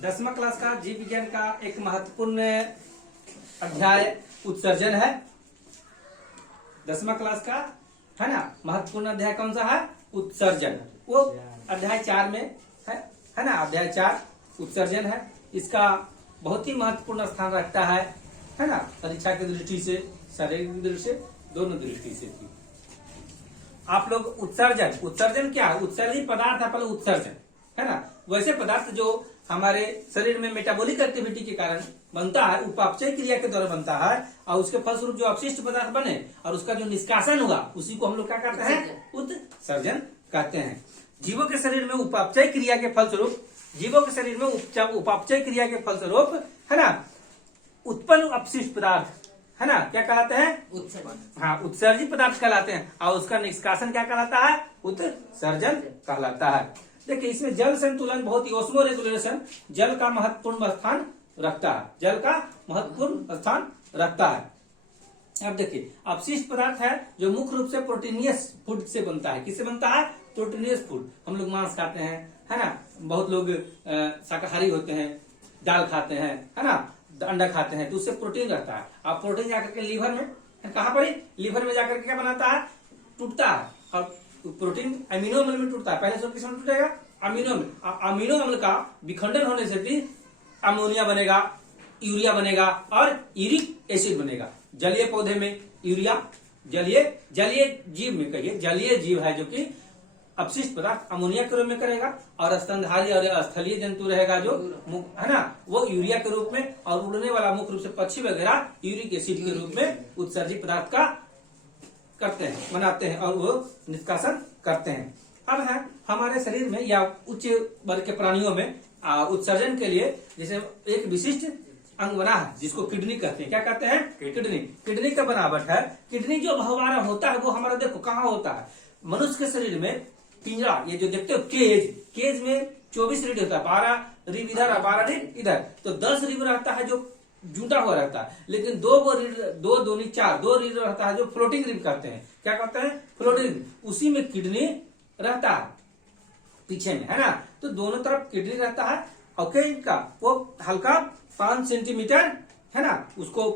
10वीं क्लास का जीव विज्ञान का एक महत्वपूर्ण अध्याय उत्सर्जन है। 10वीं क्लास का है ना महत्वपूर्ण अध्याय कौन सा है? उत्सर्जन। वो अध्याय 4 में है ना। अध्याय 4 उत्सर्जन है। इसका बहुत ही महत्वपूर्ण स्थान रखता है ना, परीक्षा की दृष्टि से, शारीरिक दृष्टि से, दोनों दृष्टि से भी। आप लोग उत्सर्जन क्या है? उत्सर्जित पदार्थ है, उत्सर्जन है ना। वैसे पदार्थ जो हमारे शरीर में मेटाबॉलिक एक्टिविटी के कारण बनता है, उपापचय क्रिया के द्वारा बनता है, और उसके फलस्वरूप जो अपशिष्ट पदार्थ बने और उसका जो निष्कासन हुआ, उसी को हम लोग क्या कहते हैं? उत्सर्जन कहते हैं। जीवों के शरीर में उपापचय क्रिया के फलस्वरूप है ना, उत्पन्न अपशिष्ट पदार्थ है ना, क्या कहलाते हैं? हाँ, उत्सर्जित पदार्थ कहलाते हैं, और उसका निष्कासन क्या कहलाता है? उत्सर्जन कहलाता है। देखिए, इसमें जल संतुलन बहुत ही, ऑस्मो रेगुलेशन जल का महत्वपूर्ण स्थान रखता है। अब देखिए, अपशिष्ट पदार्थ है जो मुख्य रूप से प्रोटीनियस फूड से बनता है। किससे बनता है? Proteinaceous food. हम लोग मांस खाते हैं है ना, बहुत लोग शाकाहारी होते हैं, दाल खाते हैं है ना, अंडा खाते हैं, तो उससे प्रोटीन रहता है। अब प्रोटीन जाकर के लीवर में, कहाँ पर? लीवर में जाकर के क्या बनाता है? टूटता है। और प्रोटीन अमीनो अम्ल में टूटता है। पहले सब किसमें टूटेगा? अमीनो में। अमीनो अम्ल का विखंडन होने से भी अमोनिया बनेगा, यूरिया बनेगा और यूरिक एसिड बनेगा। जलीय पौधे में यूरिया, जलीय जीव में कहिए, जलीय जीव है जो कि अपशिष्ट पदार्थ अमोनिया के रूप में करेगा, और स्तनधारी और स्थलीय जंतु रहेगा जो है ना, वो यूरिया के रूप में, और उड़ने वाला मुख्य रूप से पक्षी वगैरह यूरिक एसिड के रूप में उत्सर्जित पदार्थ का करते हैं, बनाते हैं, और वो निष्कासन करते हैं। अब है हमारे शरीर में या उच्च वर्ग के प्राणियों में उत्सर्जन के लिए जैसे एक विशिष्ट अंग बना है जिसको किडनी कहते हैं। क्या कहते हैं? किडनी का बनावट है। किडनी जो बहुवारा होता है वो हमारा देखो कहाँ होता है? मनुष्य के शरीर में पिंजरा, ये जो देखते हो केज में 24 रीढ़ होता है, 12 रीढ़ इधर और 12 रीढ़ इधर, तो 10 रीढ़ रहता है जो जुटा हुआ रहता है, लेकिन दो रीढ़ रहता है जो फ्लोटिंग रीढ़ कहते हैं। क्या कहते हैं? फ्लोटिंग। उसी में किडनी रहता है पीछे में, है ना। तो दोनों तरफ किडनी रहता है, और इनका वो हल्का 5 सेंटीमीटर है ना, उसको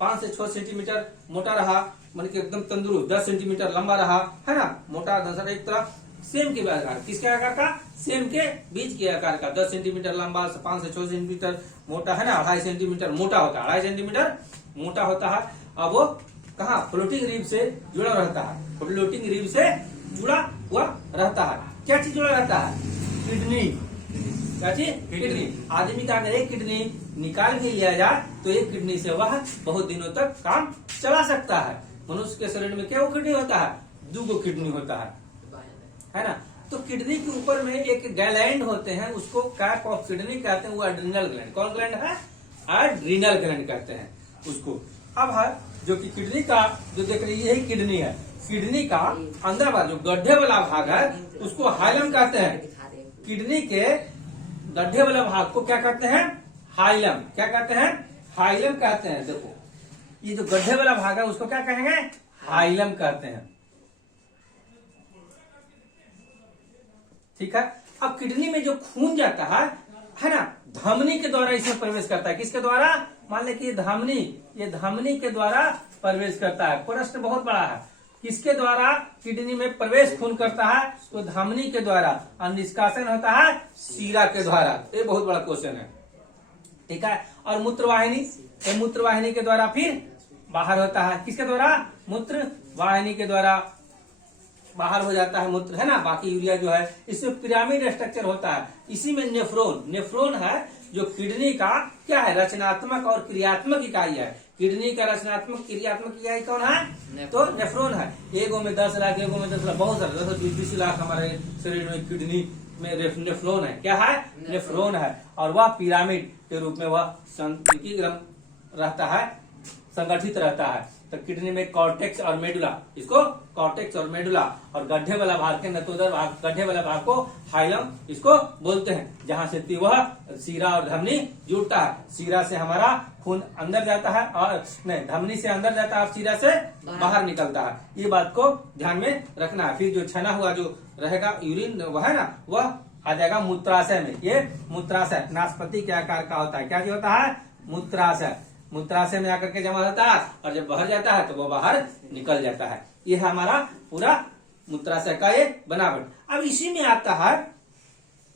5 से 6 सेंटीमीटर मोटा रहा, मान के एकदम तंदुरुस्त, 10 सेंटीमीटर लंबा रहा है ना, मोटा दस एक तरफ सेम के आकार, किसके आकार का? सेम के बीज के आकार का, 10 सेंटीमीटर लंबा, 5 से 6 सेंटीमीटर मोटा है ना, 2.5 सेंटीमीटर मोटा होता है, 2.5 सेंटीमीटर मोटा होता है। अब वो कहाँ? फ्लोटिंग रिब से जुड़ा रहता है, फ्लोटिंग रिब से जुड़ा हुआ रहता है। क्या चीज जुड़ा रहता है? किडनी। क्या चीज? किडनी। आदमी का अगर एक किडनी निकाल भी लिया जाए तो एक किडनी से वह बहुत दिनों तक काम चला सकता है। मनुष्य के शरीर में क्या किडनी होता है? 2 किडनी होता है ना। तो किडनी के ऊपर में एक ग्लैंड होते हैं, उसको कैप ऑफ किडनी कहते हैं, वो एड्रिनल ग्लैंड। कौन ग्लैंड है? एड्रिनल ग्लैंड कहते हैं उसको। अब है जो कि किडनी का जो देख रही है, किडनी है, किडनी का अंदर वाला जो गड्ढे वाला भाग है उसको हाइलम कहते हैं। किडनी के गड्ढे वाला भाग को क्या कहते हैं? हाइलम। क्या कहते हैं? हाइलम कहते हैं। देखो, ये जो गड्ढे वाला भाग है उसको क्या कहेंगे? हाइलम कहते हैं। ठीक है। अब किडनी में जो खून जाता है ना, धमनी के द्वारा इसमें प्रवेश करता है। किसके द्वारा? मान ले कि ये धमनी के द्वारा प्रवेश करता है। प्रश्न बहुत बड़ा है, किसके द्वारा किडनी में प्रवेश खून करता है? तो धमनी के द्वारा, और निष्कासन होता है शीरा के द्वारा। ये बहुत बड़ा क्वेश्चन है। ठीक है। और मूत्रवाहिनी के द्वारा फिर बाहर होता है। किसके द्वारा? मूत्रवाहिनी के द्वारा बाहर हो जाता है मूत्र, है ना। बाकी यूरिया जो है, इसमें पिरामिड स्ट्रक्चर होता है। इसी में नेफ्रोन है जो किडनी का क्या है? रचनात्मक और क्रियात्मक इकाई है। किडनी का रचनात्मक क्रियात्मक इकाई कौन है? तो नेफ्रोन है। एगो में 10 लाख, एगो में 10 लाख, बहुत सारे 10-20 लाख हमारे शरीर में किडनी में नेफ्रोन है। क्या है? नेफ्रोन है। और वह पिरामिड के रूप में वह रहता है, संगठित रहता है। तो किडनी में कॉर्टेक्स और मेडुला, इसको कॉर्टेक्स और मेडुला, और गड्ढे वाला भाग के नतोदर भाग, गड्ढे वाला भाग को हाइलम इसको बोलते हैं, जहां से वह शीरा और धमनी जुड़ता है। शीरा से हमारा खून अंदर जाता है, और नहीं, धमनी से अंदर जाता है और शीरा से बाहर निकलता है। ये बात को ध्यान में रखना है। फिर जो छना हुआ जो रहेगा यूरिन, वह है ना, वह आ जाएगा मूत्राशय में। ये मूत्राशय नाशपाती के आकार का होता है। क्या जो होता है? मूत्राशय। मूत्राशय में आकर के जमा होता है और जब बाहर जाता है तो वो बाहर निकल जाता है। ये है हमारा पूरा मूत्राशय का ये बनावट। अब इसी में आता है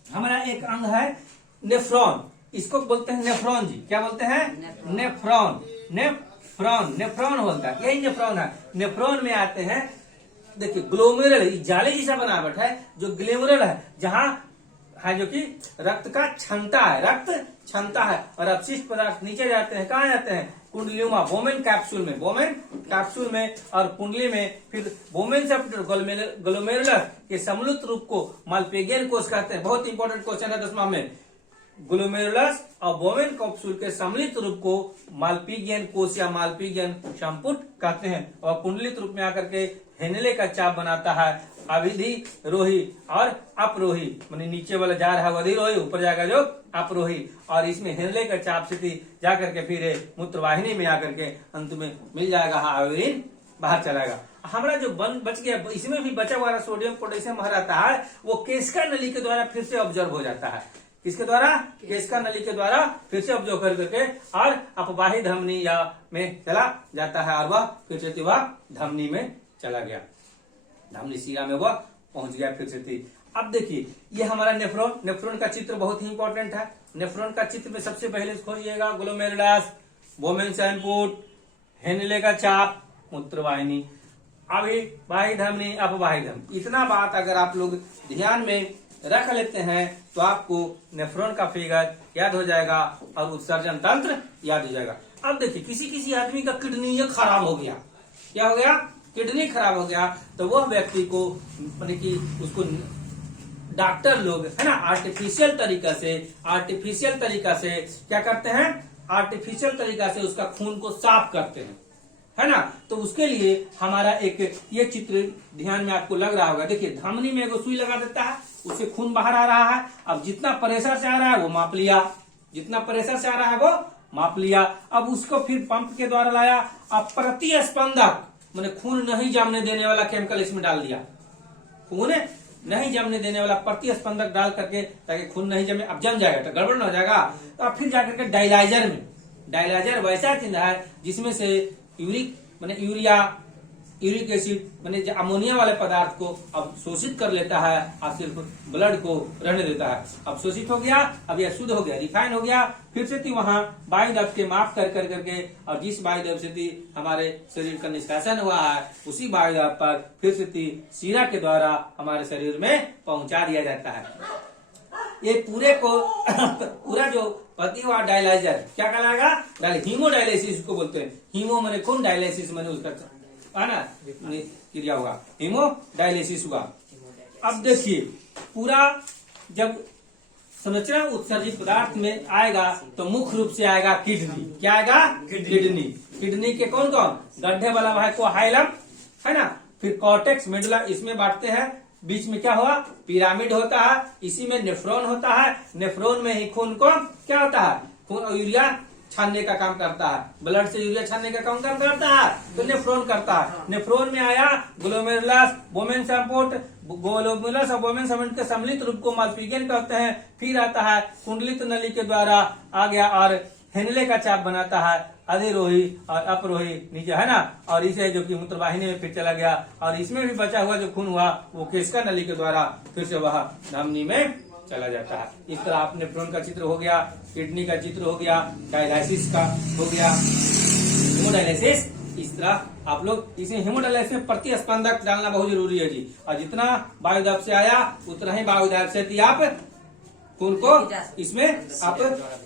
हमारा एक अंग है नेफ्रॉन। इसको बोलते हैं नेफ्रॉन जी। क्या बोलते हैं? नेफ्रॉन। नेफ्रॉन नेफ्रॉन बोलता है, यही नेफ्रॉन है। नेफ्रॉन में आते हैं, देखिए ग्लोमेरुल जाले जैसा बनावट है, जो ग्लोमेरुल है जहां है जो कि रक्त का क्षमता है, रक्त क्षमता है। और अपशिष्ट पदार्थ नीचे जाते हैं, कहाँ जाते हैं? कुंडलियुमा बोमेन कैप्सूल में, बोमेन कैप्सूल में और कुंडली में। फिर बोमेन सब ग्लोमेरुलस के सम्मिलित रूप को मालपेगियन कोष कहते हैं। बहुत इंपॉर्टेंट क्वेश्चन है 10वां में। ग्लोमेरुलस और बोमेन कैप्सूल के सम्मिलित रूप को मालपीगियन कोष या मालपीगियन संपुट कहते हैं। और कुंडलित रूप में आकर के हेनले का चाप बनाता है। अविधिरोही और अपरोही, माने नीचे वाला जा रहा है अधिरोही, ऊपर जाएगा जो अपरोही। और इसमें हेनले का चाप स्थिति जाकर के फिर मूत्रवाहिनी में आकर के अंत में मिल जाएगा, आयोडीन बाहर चलाएगा। हमारा जो बच गया, इसमें भी बचा हुआ सोडियम पोटेशियम रहता है, वो केशिका नली के द्वारा फिर से ऑब्जर्व हो जाता है। किसके द्वारा? केशिका नली के द्वारा फिर से ऑब्जर्व करके और अपवाही धमनी या में चला जाता है और वह फिर से वह धमनी में चला गया, धमनी शिरा में वह पहुंच गया फिर से। अब देखिए ये हमारा नेफ्रॉन। नेफ्रॉन का चित्र बहुत ही इंपॉर्टेंट है। नेफ्रॉन का चित्र में सबसे पहले खोजिएगा ग्लोमेरुलस, बोमेन संपुट, हेनले का चाप, मूत्रवाहिनी, अभी बाह्य धमनी, अपवाही धमनी। इतना बात अगर आप लोग ध्यान में रख लेते हैं तो आपको नेफ्रॉन का फिगर याद हो जाएगा और उत्सर्जन तंत्र याद हो जाएगा। अब देखिए किसी किसी आदमी का किडनी खराब हो गया। क्या हो गया? किडनी खराब हो गया तो वह व्यक्ति को माने कि उसको डॉक्टर लोग है ना आर्टिफिशियल तरीका से क्या करते हैं? आर्टिफिशियल तरीका से उसका खून को साफ करते हैं, है ना। तो उसके लिए हमारा एक ये चित्र ध्यान में आपको लग रहा होगा। देखिए धमनी में एगो सुई लगा देता है, उससे खून बाहर आ रहा है। अब जितना प्रेशर से आ रहा है वो माप लिया, जितना प्रेशर से आ रहा है वो माप लिया। अब उसको फिर पंप के द्वारा लाया। अब प्रतिस्पंदक मैंने खून नहीं जमने देने वाला केमिकल इसमें डाल दिया। खून नहीं जमने देने वाला प्रतिस्पंदक डाल करके, ताकि खून नहीं जमे। अब जम जाएगा तो गड़बड़ न हो जाएगा। तो अब फिर जाकर के डायलाइजर में, डायलाइजर वैसा चिन्ह है जिसमें से यूरिक माने यूरिक एसिड माने अमोनिया वाले पदार्थ को अब शोषित कर लेता है और सिर्फ ब्लड को रहने देता है। अब शोषित हो गया, अब यह शुद्ध हो गया, रिफाइन हो गया। फिर से वहां वायुदाब के माप कर करके और जिस वायुदाब से हमारे शरीर का निष्कासन हुआ है उसी वायुदाब पर फिर से शीरा के द्वारा हमारे शरीर में पहुंचा दिया जाता है। ये पूरे को पूरा जो पति हुआ डायलाइजर क्या कहलाएगा? हीमोडायलिसिस को बोलते हैं। हीमो मैंने खून, डायलिसिस मैंने उसका है ना क्रिया हुआ, हीमोडायलिसिस हुआ। अब देखिए पूरा जब संरचना उत्सर्जित पदार्थ में आएगा तो मुख्य रूप से आएगा किडनी। क्या आएगा? किडनी। किडनी के कौन कौन? गड्ढे वाला भाई को हाइलम, है ना। फिर कॉर्टेक्स, मेडुला, इसमें बांटते हैं। बीच में क्या हुआ? पिरामिड होता है। इसी में नेफ्रॉन होता है। नेफ्रॉन में ही खून को क्या होता है? खून और यूरिया छानने का काम करता है। ब्लड से यूरिया छानने का काम करता है तो नेफ्रॉन करता है। नेफ्रॉन में आया ग्लोमेरुलस, बोमेन संपुट, ग्लोमेरुलस और बोमेन संपुट के सम्मिलित रूप को मालपीगियन कहते हैं। फिर आता है कुंडलित नली के द्वारा आ गया और हेनले का चाप बनाता है, अधिरोही और अपरोही नीचे, है ना। और इसे जो कि मूत्रवाहिनी में फिर चला गया और इसमें भी बचा हुआ जो खून हुआ वो केशिका नली के द्वारा फिर से वह धमनी में चला जाता है। इस तरह आप नेफ्रॉन का चित्र हो गया, किडनी का चित्र हो गया, डायलिसिस का हो गया, हीमोडायलिसिस। इस तरह आप लोग इसमें हीमोडायलिसिस में प्रतिस्पंदक डालना बहुत जरूरी है जी। और जितना वायुदाब से आया उतना ही वायुदाब से आप खून को इसमें आप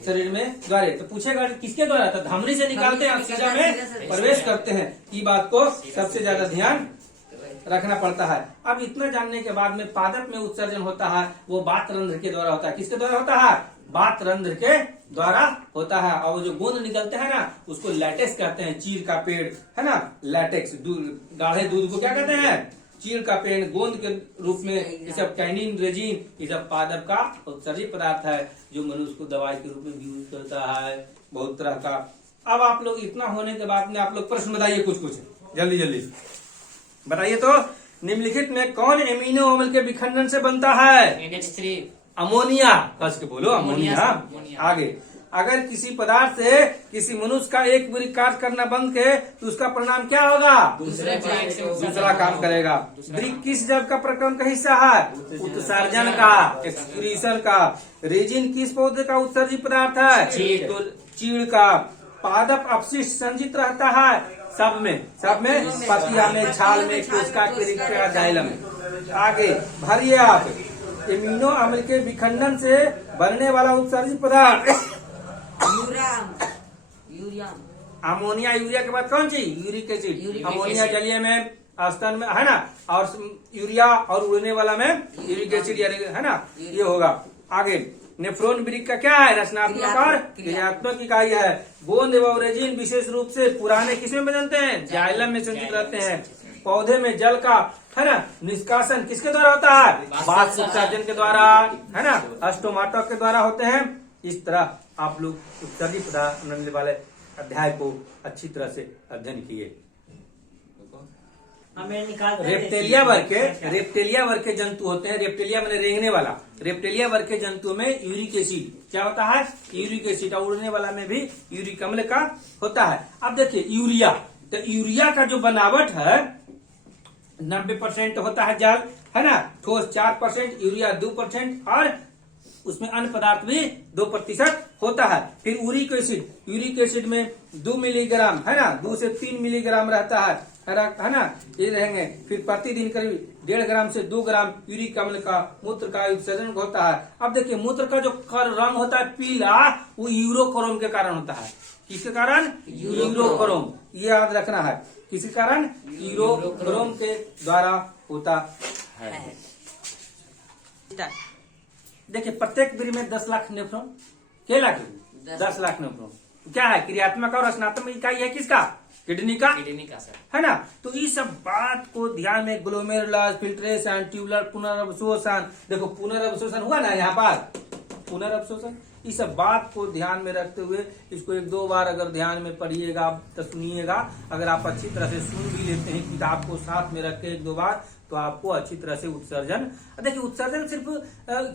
शरीर में द्वारे तो पूछेगा किसके द्वारा? तो धमनी से निकालते हैं और शीरा में प्रवेश करते हैं। ये बात को सबसे ज्यादा ध्यान रखना पड़ता है। अब इतना जानने के बाद में पादप में उत्सर्जन होता है, वो बात रंध्र के द्वारा होता है। किसके द्वारा होता है? बात रंध्र के द्वारा होता है। और वो जो गोंद निकलते हैं ना उसको लैटेक्स कहते हैं। चीड़ का पेड़, है ना, लैटेक्स, गाढ़े दूध को क्या कहते हैं? चीड़ का पेड़। गोंद के रूप में ये सब कैनिन, रेजिन, ये सब पादप का उत्सर्जित पदार्थ है जो मनुष्य को दवाई के रूप में भी यूज करता है, बहुत तरह का। अब आप लोग इतना होने के बाद में आप लोग प्रश्न बताइए, कुछ जल्दी जल्दी बताइए। तो निम्नलिखित में कौन एमिनो अम्ल के विखंडन से बनता है? NH3। अमोनिया, कस के बोलो अमोनिया। अमोनिया। आगे, अगर किसी पदार्थ से किसी मनुष्य का एक बुरी कार्य करना बंद करे तो उसका परिणाम क्या होगा? दूसरा काम करेगा। ब्रिक किस जब का प्रक्रम का हिस्सा है? उत्सर्जन का, एक्सक्रीशन का। रेजिन किस पौधे का उत्सर्जित पदार्थ है? तो चीड़ का। पादप अपशिष्ट संचित रहता है सब में पतिया में, छाल में, कोशिका के जाइलम में। आगे भरिए आप, एमिनो अम्ल के विखंडन से बनने वाला उत्सर्जित पदार्थ अमोनिया। यूरिया के बाद कौन सी? Uric acid. अमोनिया जलीय में, स्तन में, है ना, और यूरिया और उड़ने वाला में यूरिक एसिड, है ना, ये होगा। आगे नेफ्रॉन वृक्क का क्या है? रचनात्मक और क्रियात्मक इकाई है। गोंद एवं रेजिन विशेष रूप से पुराने किसमें बनते हैं? जाइलम में संचित रहते हैं। पौधे में जल का, है ना, निष्कासन किसके द्वारा होता है? बाष्प उत्सर्जन के द्वारा, है ना, स्टोमाटा के द्वारा होते हैं। इस तरह आप लोग उत्सर्जित पदार्थ बनने वाले अध्याय को अच्छी तरह से अध्ययन किए। रेप्टेलिया वर्ग के जंतु होते हैं। रेप्टेलिया मैंने रेंगने वाला। रेप्टेलिया वर्ग के जंतुओं में यूरिक एसिड क्या होता है? Uric acid. और उड़ने वाला में भी यूरिक अम्ल का होता है। अब देखिए यूरिया, तो यूरिया का जो बनावट है 90% होता है जल, है ना, ठोस 4%, यूरिया 2% और उसमें अन्य पदार्थ भी 2% होता है। फिर यूरिक एसिड में 2 मिलीग्राम, है ना, 2 से 3 मिलीग्राम रहता है ना, ये रहेंगे। फिर प्रतिदिन करीब 1.5 ग्राम से 2 ग्राम यूरिक अम्ल का मूत्र का उत्सर्जन होता है। अब देखिए मूत्र का जो रंग होता है पीला, वो यूरोक्रोम के कारण होता है। किसके कारण? यूरोक्रोम। ये याद रखना है, किसी कारण? यूरोक्रोम के द्वारा होता है। देखिए प्रत्येक वीर्य में 10 लाख नेफ्रॉन, क्या लाख? 10 लाख नेफ्रॉन। क्या है? क्रियात्मक और रचनात्मक इकाई है किसका? किडनी का सर, है ना। तो इस सब बात को ध्यान में, ग्लोमेरुलस, फिल्ट्रेशन, ट्यूबुलर पुनर्अवशोषण, देखो पुनर्अवशोषण हुआ ना यहाँ पर, पुनर्अवशोषण, इस सब बात को ध्यान में रखते हुए इसको 1-2 बार अगर ध्यान में पढ़िएगा तो सुनिएगा। अगर आप अच्छी तरह से सुन भी लेते हैं किताब को साथ में रख के 1-2 बार, तो आपको अच्छी तरह से उत्सर्जन, देखिए उत्सर्जन सिर्फ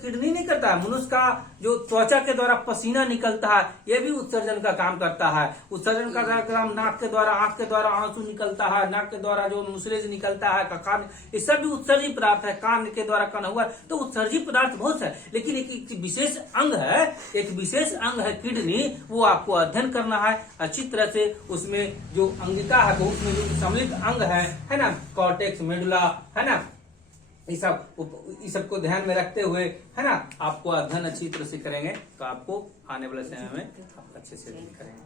किडनी नहीं करता है, मनुष्य का जो त्वचा के द्वारा पसीना निकलता है ये भी उत्सर्जन का काम करता है। उत्सर्जन का काम नाक के द्वारा, आंख के द्वारा आंसू निकलता है, नाक के द्वारा जो मुसलेज निकलता है, कान, ये सब भी उत्सर्जित पदार्थ है। कान के द्वारा कन हुआ, तो उत्सर्जित पदार्थ बहुत है। लेकिन एक विशेष अंग है किडनी, वो आपको अध्ययन करना है अच्छी तरह से। उसमें जो अंगिका है, तो उसमें जो सम्मिलित अंग है ना, कॉर्टेक्स, मेडुला, है ना, ये सब को ध्यान में रखते हुए, है ना, आपको अध्ययन अच्छी तरह से करेंगे तो आपको आने वाले समय में अच्छे से करेंगे।